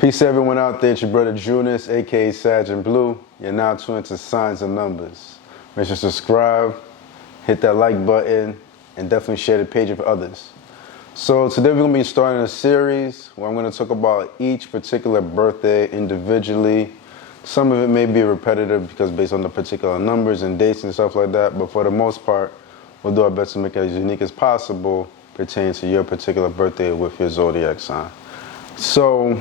Peace to everyone out there. It's your brother Junis, aka Sag and Blue. You're now tuned to Signs and Numbers. Make sure to subscribe, hit that like button, and definitely share the page with others. So today we're going to be starting a series where I'm going to talk about each particular birthday individually. Some of it may be repetitive because based on the particular numbers and dates and stuff like that, but for the most part, we'll do our best to make it as unique as possible pertaining to your particular birthday with your zodiac sign. So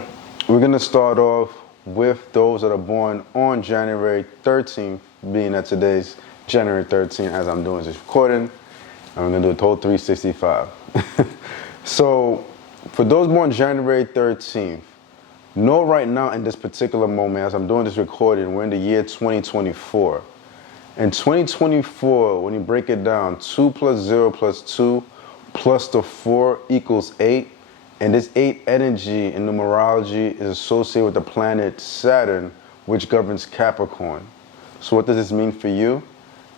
we're going to start off with those that are born on January 13th, being that today's January 13th as I'm doing this recording. And we're going to do a total 365. So for those born January 13th, know right now in this particular moment as I'm doing this recording, we're in the year 2024. In 2024, when you break it down, 2 plus 0 plus 2 plus the 4 equals 8. And this 8 energy in numerology is associated with the planet Saturn, which governs Capricorn. So what does this mean for you?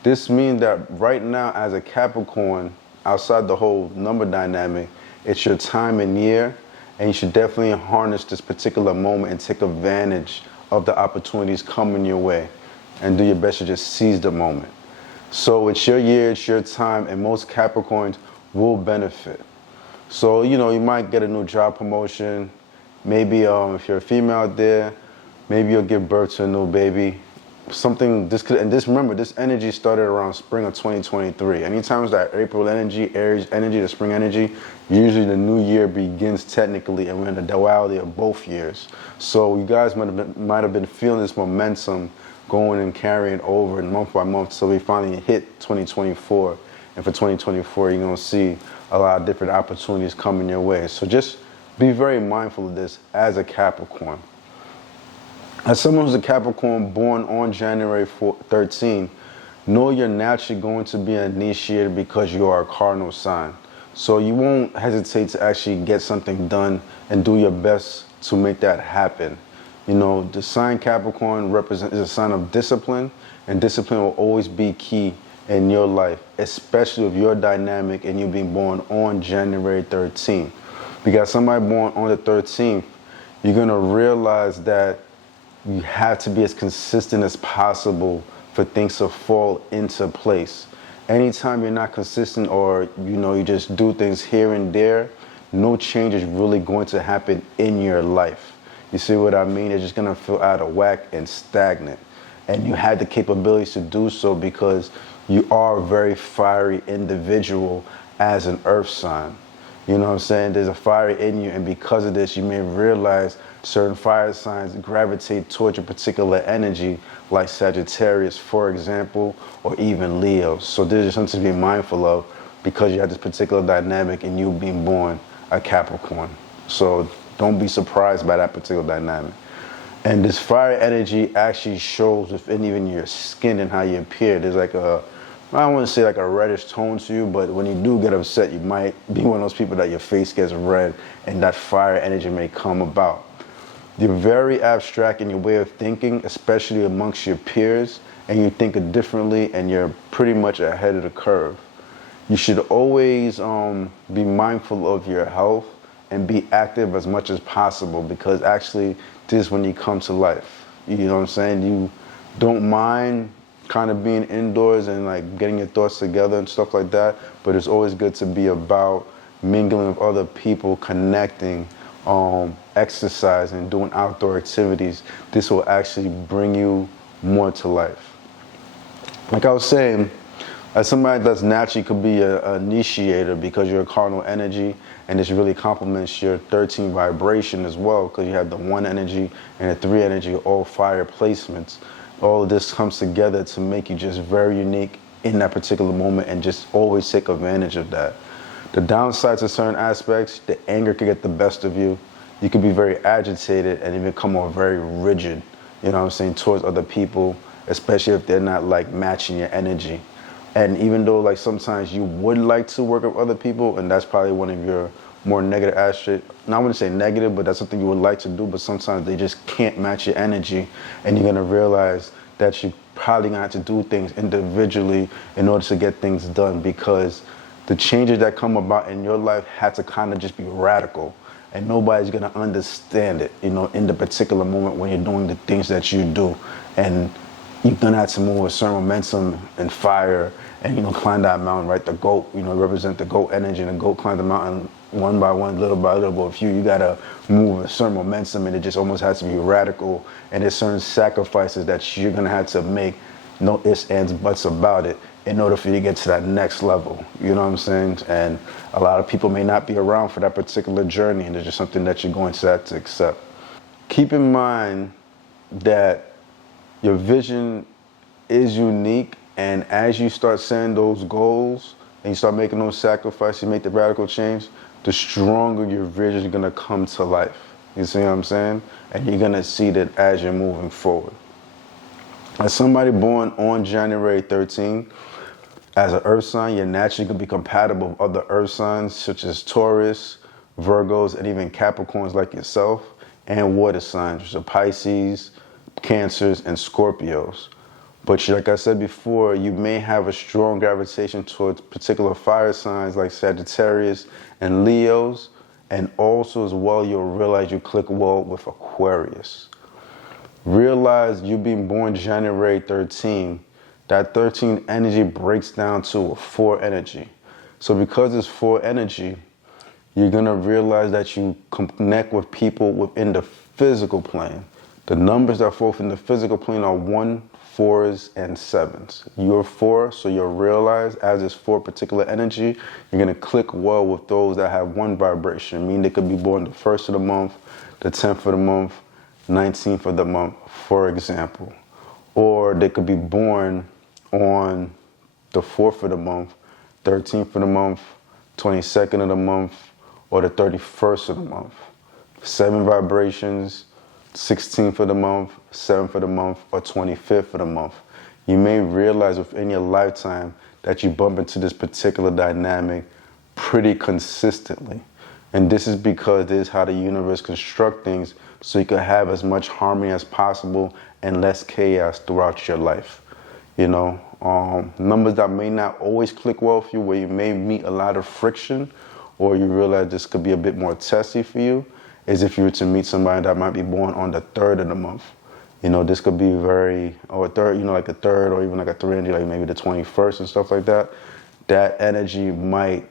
This means that right now as a Capricorn, outside the whole number dynamic, it's your time and year, and you should definitely harness this particular moment and take advantage of the opportunities coming your way and do your best to just seize the moment. So it's your year, it's your time, and most Capricorns will benefit. So, you know, you might get a new job promotion. Maybe if you're a female out there, maybe you'll give birth to a new baby. Remember, this energy started around spring of 2023. Anytime it's that April energy, Aries energy, the spring energy, usually the new year begins technically, and we're in the duality of both years. So you guys might have been feeling this momentum going and carrying over month by month till we finally hit 2024. And for 2024, you're going to see a lot of different opportunities coming your way. So just be very mindful of this as a Capricorn. As someone who's a Capricorn born on January 13, know you're naturally going to be initiated because you are a cardinal sign. So you won't hesitate to actually get something done and do your best to make that happen. You know, the sign Capricorn is a sign of discipline, and discipline will always be key in your life, especially with your dynamic and you being born on January 13th. Because somebody born on the 13th, you're going to realize that you have to be as consistent as possible for things to fall into place. Anytime you're not consistent or, you know, you just do things here and there, no change is really going to happen in your life. You see what I mean? It's just going to feel out of whack and stagnant. And you had the capabilities to do so because you are a very fiery individual as an earth sign. You know what I'm saying? There's a fire in you, and because of this, you may realize certain fire signs gravitate towards a particular energy, like Sagittarius, for example, or even Leo. So there's just something to be mindful of because you have this particular dynamic and you being born a Capricorn. So don't be surprised by that particular dynamic. And this fire energy actually shows within even your skin and how you appear. There's like I don't want to say like a reddish tone to you, but when you do get upset, you might be one of those people that your face gets red and that fire energy may come about. You're very abstract in your way of thinking, especially amongst your peers, and you think differently and you're pretty much ahead of the curve. You should always be mindful of your health and be active as much as possible because actually this is when you come to life. You know what I'm saying? You don't mind kind of being indoors and like getting your thoughts together and stuff like that, but it's always good to be about mingling with other people, connecting, exercising, doing outdoor activities. This will actually bring you more to life. Like I was saying, as somebody that's naturally could be an initiator because you're a cardinal energy, and this really complements your 13 vibration as well because you have the 1 energy and the 3 energy, all fire placements. All of this comes together to make you just very unique in that particular moment and just always take advantage of that. The downsides to certain aspects, the anger could get the best of you. You could be very agitated and even become more very rigid, you know what I'm saying, towards other people, especially if they're not like matching your energy. And even though like sometimes you would like to work with other people, and that's probably one of your more negative aspects, I wouldn't say negative, but that's something you would like to do, but sometimes they just can't match your energy, and you're gonna realize that you probably gonna have to do things individually in order to get things done because the changes that come about in your life had to kind of just be radical. and nobody's gonna understand it, in the particular moment when you're doing the things that you do. And you're gonna have to move with certain momentum and fire, and climb that mountain, right? The goat, represent the goat energy, and the goat climbed the mountain one by one, little by little. But if you gotta move with certain momentum, and it just almost has to be radical, and there's certain sacrifices that you're gonna have to make, no ifs, ands, buts about it, in order for you to get to that next level. You know what I'm saying? And a lot of people may not be around for that particular journey, and it's just something that you're going to have to accept. Keep in mind that your vision is unique, and as you start setting those goals and you start making those sacrifices, you make the radical change, the stronger your vision is going to come to life. You see what I'm saying? And you're going to see that as you're moving forward. As somebody born on January 13, as an earth sign, you're naturally going to be compatible with other earth signs such as Taurus, Virgos, and even Capricorns like yourself, and water signs, which are Pisces, Cancers, and Scorpios. But like I said before, you may have a strong gravitation towards particular fire signs like Sagittarius and Leos, and also as well you'll realize you click well with Aquarius. Realize you being born January 13, that 13 energy breaks down to a 4 energy. So because it's 4 energy, you're going to realize that you connect with people within the physical plane. The numbers that fall within the physical plane are 1, 4s, and 7s. You're 4, so you'll realize as this 4 particular energy, you're going to click well with those that have 1 vibration, meaning they could be born the 1st of the month, the 10th of the month, 19th of the month, for example. Or they could be born on the 4th of the month, 13th of the month, 22nd of the month, or the 31st of the month. 7 vibrations, 16th of the month, 7th of the month, or 25th of the month. You may realize within your lifetime that you bump into this particular dynamic pretty consistently. And this is because this is how the universe constructs things, so you can have as much harmony as possible and less chaos throughout your life. Numbers that may not always click well for you, where you may meet a lot of friction, or you realize this could be a bit more testy for you, is if you were to meet somebody that might be born on the 3rd of the month. This could be or a third, like a 3rd, or even like a 3 energy, like maybe the 21st and stuff like that. That energy might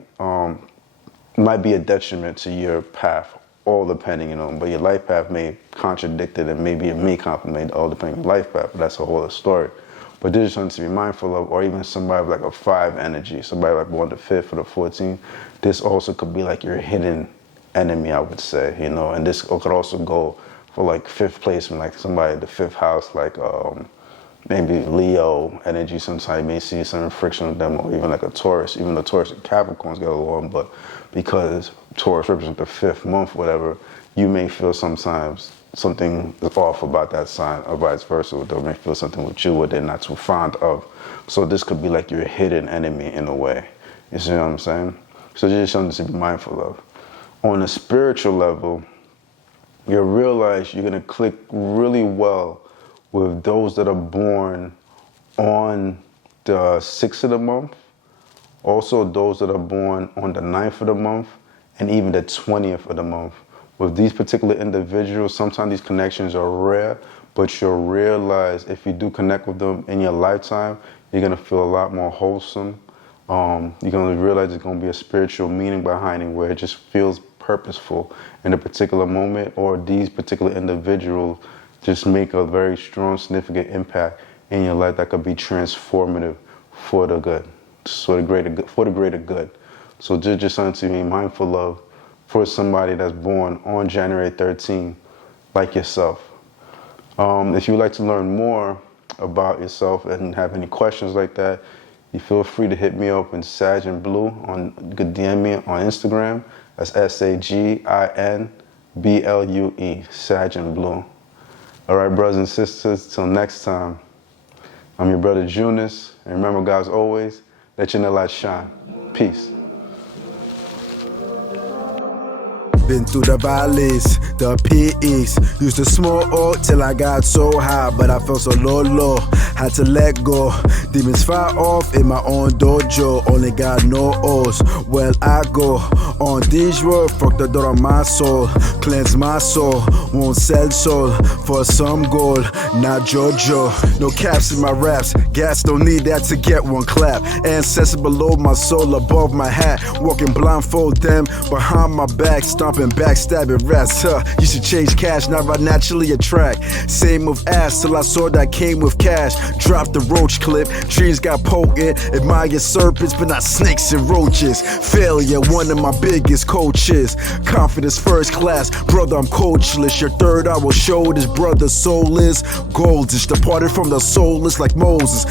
be a detriment to your path, all depending, but your life path may contradict it, and maybe it may complement all depending on your life path, but that's a whole other story. But this is something to be mindful of, or even somebody with like a 5 energy, somebody like born the 5th or the 14th. This also could be like your hidden enemy, I would say, and this could also go for like 5th placement, like somebody in the 5th house, like maybe Leo energy. Sometimes you may see some friction with them, or even like a Taurus, even though Taurus and Capricorns get along, but because Taurus represents the 5th month, whatever, you may feel sometimes something is off about that sign, or vice versa. They may feel something with you what they're not too fond of. So this could be like your hidden enemy in a way. You see what I'm saying? So just something to be mindful of. On a spiritual level, you'll realize you're going to click really well with those that are born on the 6th of the month, also those that are born on the 9th of the month, and even the 20th of the month. With these particular individuals, sometimes these connections are rare, but you'll realize if you do connect with them in your lifetime, you're going to feel a lot more wholesome. You're going to realize there's going to be a spiritual meaning behind it, where it just feels purposeful in a particular moment, or these particular individuals just make a very strong, significant impact in your life that could be transformative for the good, for the greater good. So just something to be mindful of for somebody that's born on January 13, like yourself. If you'd like to learn more about yourself and have any questions like that, you feel free to hit me up in Sag and Blue you could DM me on Instagram. That's SAGINBLUE, Sag and Blue. All right, brothers and sisters, till next time, I'm your brother Junis, and remember, guys, always let your inner light shine. Peace. Been through the valleys, the peaks. Used to smoke till I got so high, but I felt so low. Had to let go. Demons fire off in my own dojo. Only God knows where I go. On these roads, fuck the door on my soul. Cleanse my soul. Won't sell soul for some gold. Not JoJo. No caps in my raps. Gas don't need that to get one clap. Ancestors below my soul, above my hat. Walking blindfold them behind my back. Stomping, backstabbing rats. You should change cash, not I naturally attract. Same with ass till I saw that came with cash. Drop the roach clip. Dreams got potent. Admire serpents, but not snakes and roaches. Failure, one of my biggest coaches. Confidence first class. Brother, I'm coachless. Your third, I will show this brother soul is gold. It's departed from the soulless like Moses.